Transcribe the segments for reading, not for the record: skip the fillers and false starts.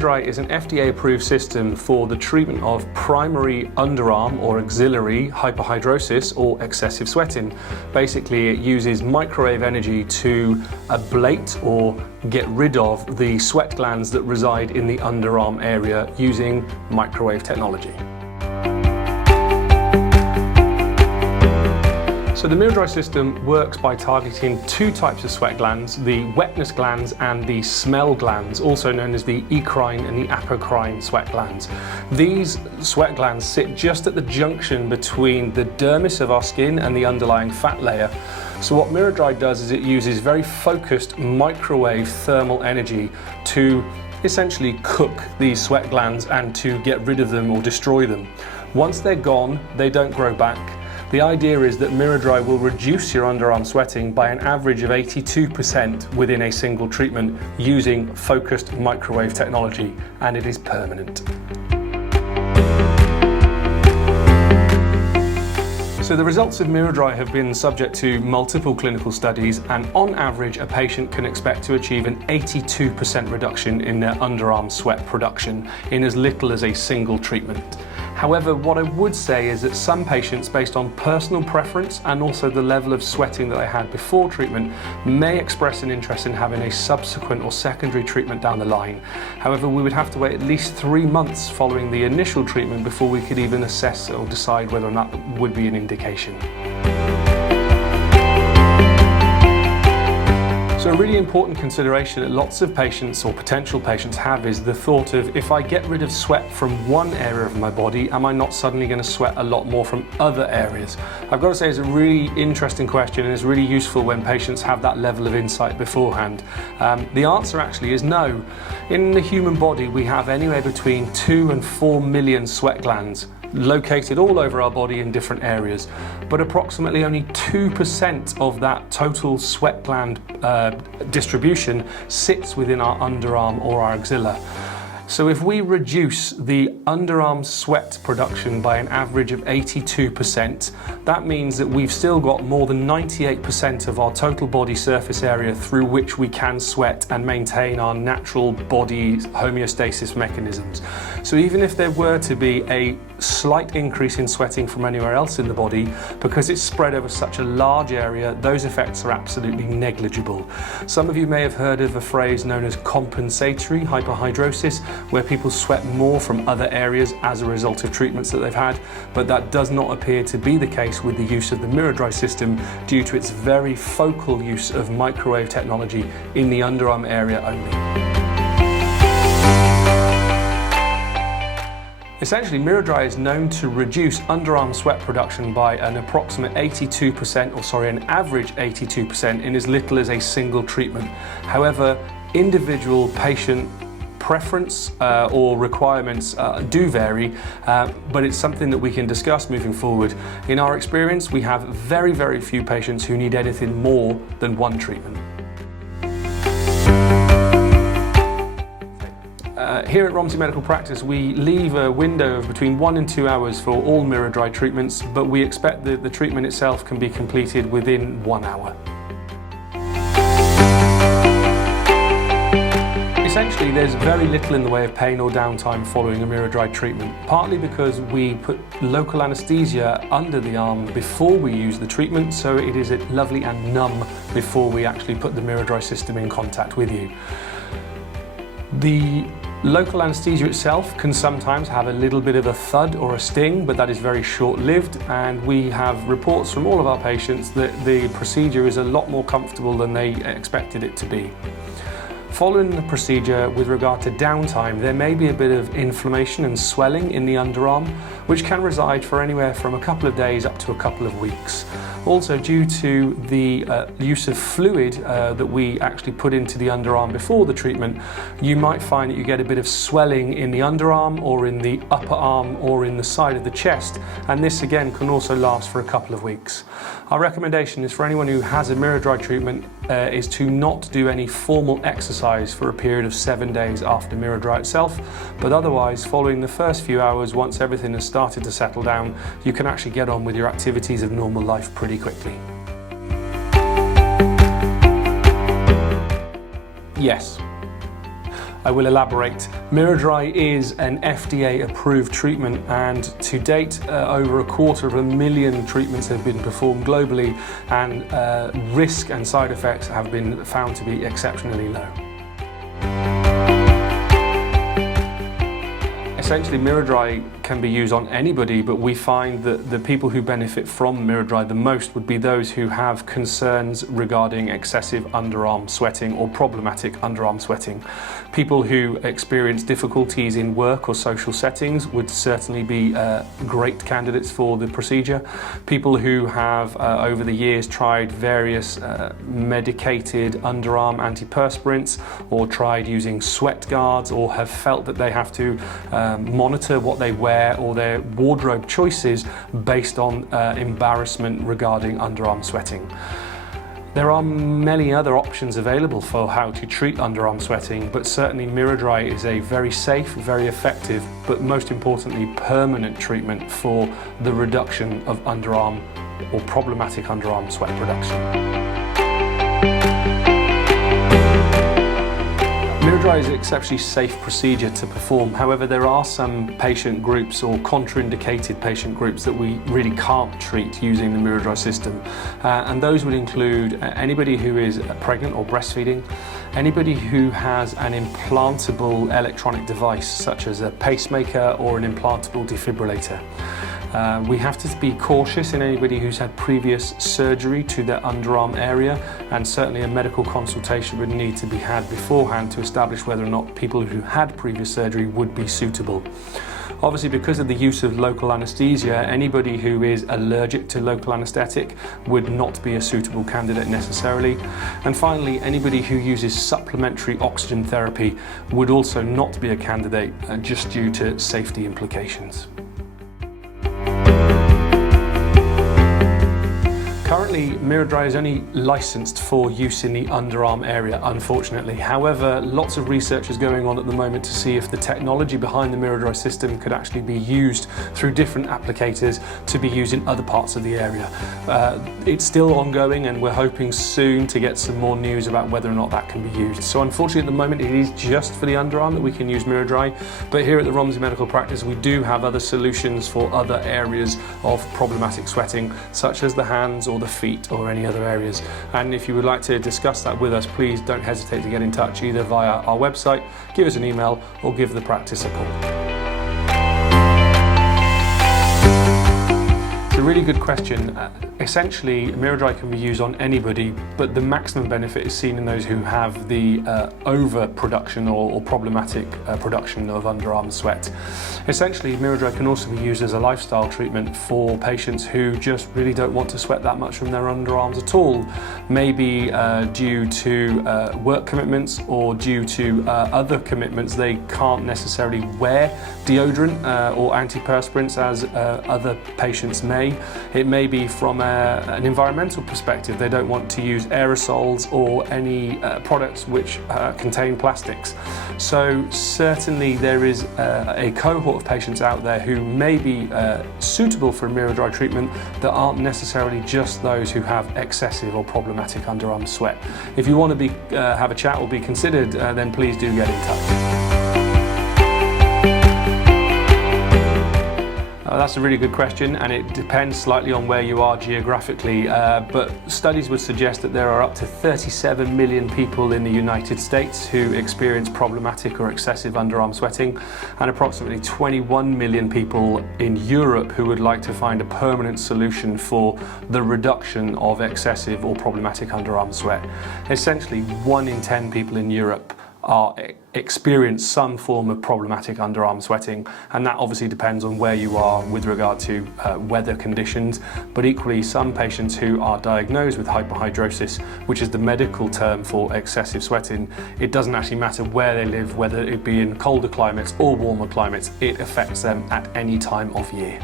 MiraDry is an FDA-approved system for the treatment of primary underarm or axillary hyperhidrosis or excessive sweating. Basically, it uses microwave energy to ablate or get rid of the sweat glands that reside in the underarm area using microwave technology. So the MiraDry system works by targeting two types of sweat glands, the wetness glands and the smell glands, also known as the eccrine and the apocrine sweat glands. These sweat glands sit just at the junction between the dermis of our skin and the underlying fat layer. So what MiraDry does is it uses very focused microwave thermal energy to essentially cook these sweat glands and to get rid of them or destroy them. Once they're gone, they don't grow back. The idea is that MiraDry will reduce your underarm sweating by an average of 82% within a single treatment using focused microwave technology, and it is permanent. So the results of MiraDry have been subject to multiple clinical studies, and on average a patient can expect to achieve an 82% reduction in their underarm sweat production in as little as a single treatment. However, what I would say is that some patients, based on personal preference and also the level of sweating that they had before treatment, may express an interest in having a subsequent or secondary treatment down the line. However, we would have to wait at least 3 months following the initial treatment before we could even assess or decide whether or not that would be an indication. So a really important consideration that lots of patients or potential patients have is the thought of, if I get rid of sweat from one area of my body, am I not suddenly going to sweat a lot more from other areas? I've got to say it's a really interesting question, and it's really useful when patients have that level of insight beforehand. The answer actually is no. In the human body we have anywhere between 2 and 4 million sweat glands located all over our body in different areas, but approximately only 2% of that total sweat gland distribution sits within our underarm or our axilla. So if we reduce the underarm sweat production by an average of 82%, that means that we've still got more than 98% of our total body surface area through which we can sweat and maintain our natural body homeostasis mechanisms. So even if there were to be a slight increase in sweating from anywhere else in the body, because it's spread over such a large area, those effects are absolutely negligible. Some of you may have heard of a phrase known as compensatory hyperhidrosis, where people sweat more from other areas as a result of treatments that they've had, but that does not appear to be the case with the use of the MiraDry system due to its very focal use of microwave technology in the underarm area only. Essentially, MiraDry is known to reduce underarm sweat production by an approximate 82%, an average 82% in as little as a single treatment. However, individual patient preference or requirements do vary, but it's something that we can discuss moving forward. In our experience, we have very, very few patients who need anything more than one treatment. Here at Romsey Medical Practice, we leave a window of between 1 and 2 hours for all MiraDry treatments, but we expect that the treatment itself can be completed within 1 hour. Essentially, there's very little in the way of pain or downtime following a MiraDry treatment, partly because we put local anaesthesia under the arm before we use the treatment, so it is lovely and numb before we actually put the MiraDry system in contact with you. The local anaesthesia itself can sometimes have a little bit of a thud or a sting, but that is very short-lived, and we have reports from all of our patients that the procedure is a lot more comfortable than they expected it to be. Following the procedure, with regard to downtime, there may be a bit of inflammation and swelling in the underarm, which can reside for anywhere from a couple of days up to a couple of weeks. Also, due to the use of fluid that we actually put into the underarm before the treatment, you might find that you get a bit of swelling in the underarm or in the upper arm or in the side of the chest, and this again can also last for a couple of weeks. Our recommendation is for anyone who has a MiraDry treatment is to not do any formal exercise for a period of 7 days after MiraDry itself, but otherwise, following the first few hours, once everything has started to settle down, you can actually get on with your activities of normal life pretty quickly. Yes. I will elaborate. MiraDry is an FDA-approved treatment, and to date, over 250,000 treatments have been performed globally, and risk and side effects have been found to be exceptionally low. Essentially, MiraDry can be used on anybody, but we find that the people who benefit from MiraDry the most would be those who have concerns regarding excessive underarm sweating or problematic underarm sweating. People who experience difficulties in work or social settings would certainly be great candidates for the procedure. People who have over the years tried various medicated underarm antiperspirants, or tried using sweat guards, or have felt that they have to monitor what they wear or their wardrobe choices based on embarrassment regarding underarm sweating. There are many other options available for how to treat underarm sweating, but certainly MiraDry is a very safe, very effective, but most importantly permanent treatment for the reduction of underarm or problematic underarm sweat production. MiraDry is an exceptionally safe procedure to perform. However, there are some patient groups or contraindicated patient groups that we really can't treat using the MiraDry system. And those would include anybody who is pregnant or breastfeeding, anybody who has an implantable electronic device such as a pacemaker or an implantable defibrillator. We have to be cautious in anybody who's had previous surgery to their underarm area, and certainly a medical consultation would need to be had beforehand to establish whether or not people who had previous surgery would be suitable. Obviously, because of the use of local anaesthesia, anybody who is allergic to local anaesthetic would not be a suitable candidate necessarily. And finally, anybody who uses supplementary oxygen therapy would also not be a candidate just due to safety implications. Currently, MiraDry is only licensed for use in the underarm area, unfortunately. However, lots of research is going on at the moment to see if the technology behind the MiraDry system could actually be used through different applicators to be used in other parts of the area. It's still ongoing, and we're hoping soon to get some more news about whether or not that can be used. So unfortunately, at the moment, it is just for the underarm that we can use MiraDry. But here at the Romsey Medical Practice, we do have other solutions for other areas of problematic sweating, such as the hands or the feet or any other areas. And if you would like to discuss that with us, please don't hesitate to get in touch either via our website, give us an email, or give the practice a call. It's a really good question. Essentially, MiraDry can be used on anybody, but the maximum benefit is seen in those who have the overproduction or problematic production of underarm sweat. Essentially, MiraDry can also be used as a lifestyle treatment for patients who just really don't want to sweat that much from their underarms at all, maybe due to work commitments or due to other commitments. They can't necessarily wear deodorant or antiperspirants as other patients may. It may be from an environmental perspective. They don't want to use aerosols or any products which contain plastics. So certainly there is a cohort of patients out there who may be suitable for a MiraDry treatment that aren't necessarily just those who have excessive or problematic underarm sweat. If you want to have a chat or be considered, then please do get in touch. That's a really good question, and it depends slightly on where you are geographically, but studies would suggest that there are up to 37 million people in the United States who experience problematic or excessive underarm sweating, and approximately 21 million people in Europe who would like to find a permanent solution for the reduction of excessive or problematic underarm sweat. Essentially, 1 in 10 people in Europe experience some form of problematic underarm sweating, and that obviously depends on where you are with regard to weather conditions. But equally, some patients who are diagnosed with hyperhidrosis, which is the medical term for excessive sweating, it doesn't actually matter where they live, whether it be in colder climates or warmer climates, it affects them at any time of year.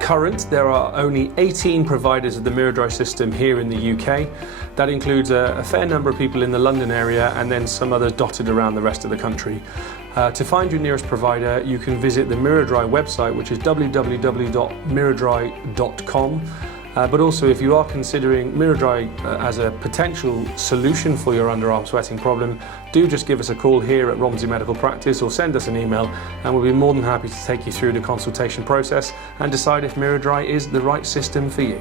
Current, there are only 18 providers of the MiraDry system here in the UK. That includes a fair number of people in the London area and then some others dotted around the rest of the country. To find your nearest provider, you can visit the MiraDry website, which is www.miradry.com. But also, if you are considering MiraDry as a potential solution for your underarm sweating problem, do just give us a call here at Romsey Medical Practice or send us an email, and we'll be more than happy to take you through the consultation process and decide if MiraDry is the right system for you.